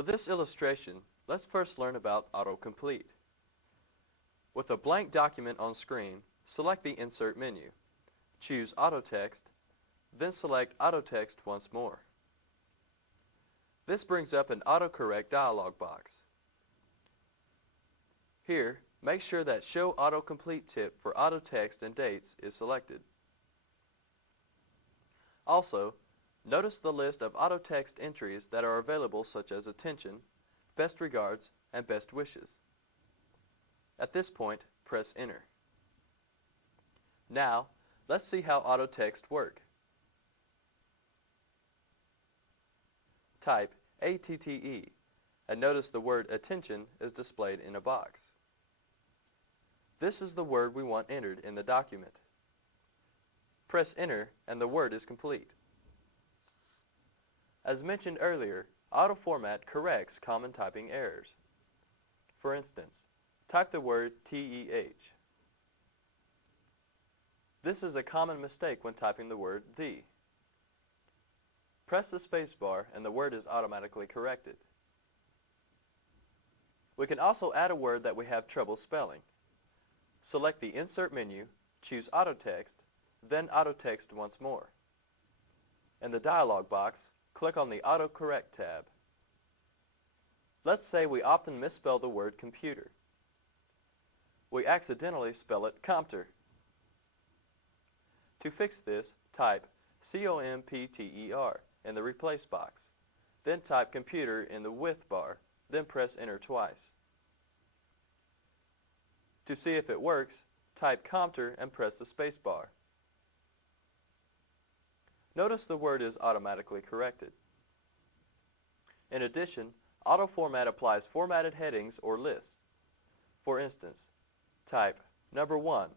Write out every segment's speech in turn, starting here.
For this illustration, let's first learn about AutoComplete. With a blank document on screen, select the Insert menu. Choose AutoText, then select AutoText once more. This brings up an autocorrect dialog box. Here, make sure that Show AutoComplete Tip for AutoText and Dates is selected. Also, notice the list of AutoText entries that are available, such as Attention, Best Regards, and Best Wishes. At this point, press Enter. Now, let's see how AutoText works. Type ATTE, and notice the word Attention is displayed in a box. This is the word we want entered in the document. Press Enter, and the word is complete. As mentioned earlier, AutoFormat corrects common typing errors. For instance, type the word TEH. This is a common mistake when typing the word the. Press the space bar and the word is automatically corrected. We can also add a word that we have trouble spelling. Select the Insert menu, choose AutoText, then AutoText once more. In the dialog box, click on the AutoCorrect tab. Let's say we often misspell the word computer. We accidentally spell it compter. To fix this, type COMPTER in the replace box, then type computer in the with bar, then press Enter twice. To see if it works, type compter and press the space bar. Notice the word is automatically corrected. In addition, AutoFormat applies formatted headings or lists. For instance, type number 1,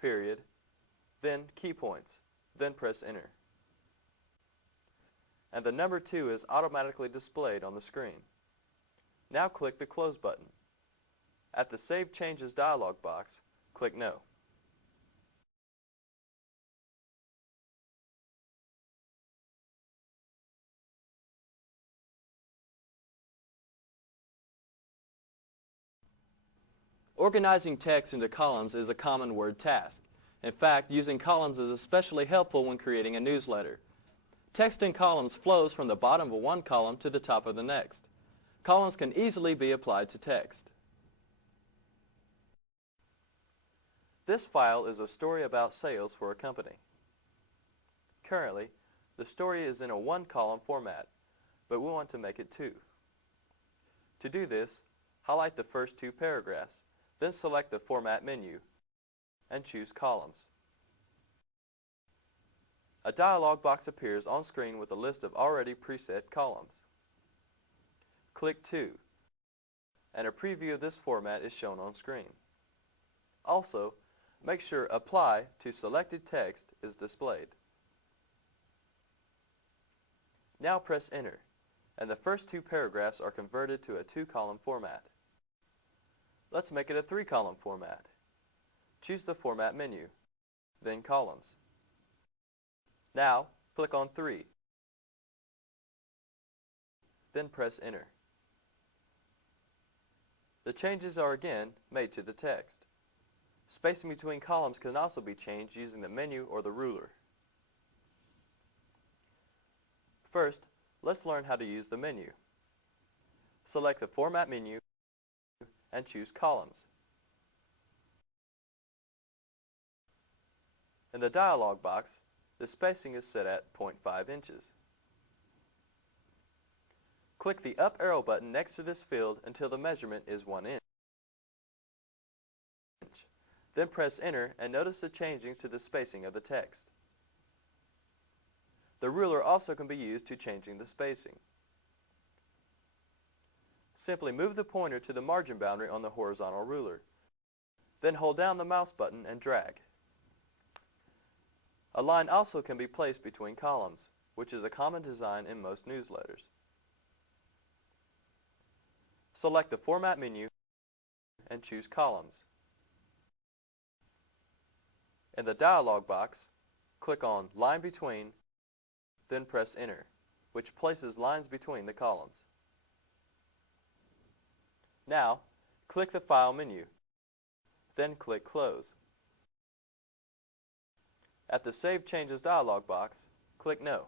period, then key points, then press Enter. And the number 2 is automatically displayed on the screen. Now click the Close button. At the Save Changes dialog box, click No. Organizing text into columns is a common word task. In fact, using columns is especially helpful when creating a newsletter. Text in columns flows from the bottom of one column to the top of the next. Columns can easily be applied to text. This file is a story about sales for a company. Currently, the story is in a one-column format, but we want to make it two. To do this, highlight the first two paragraphs, then select the Format menu and choose Columns. A dialog box appears on screen with a list of already preset columns. Click 2, and a preview of this format is shown on screen. Also, make sure Apply to Selected Text is displayed. Now press Enter, and the first two paragraphs are converted to a two-column format. Let's make it a three-column format. Choose the Format menu, then Columns. Now, click on 3, then press Enter. The changes are again made to the text. Spacing between columns can also be changed using the menu or the ruler. First, let's learn how to use the menu. Select the Format menu and choose Columns. In the dialog box, the spacing is set at 0.5 inches. Click the up arrow button next to this field until the measurement is 1 inch. Then press Enter and notice the changing to the spacing of the text. The ruler also can be used to changing the spacing. Simply move the pointer to the margin boundary on the horizontal ruler. Then hold down the mouse button and drag. A line also can be placed between columns, which is a common design in most newsletters. Select the Format menu and choose Columns. In the dialog box, click on Line Between, then press Enter, which places lines between the columns. Now, click the File menu, then click Close. At the Save Changes dialog box, click No.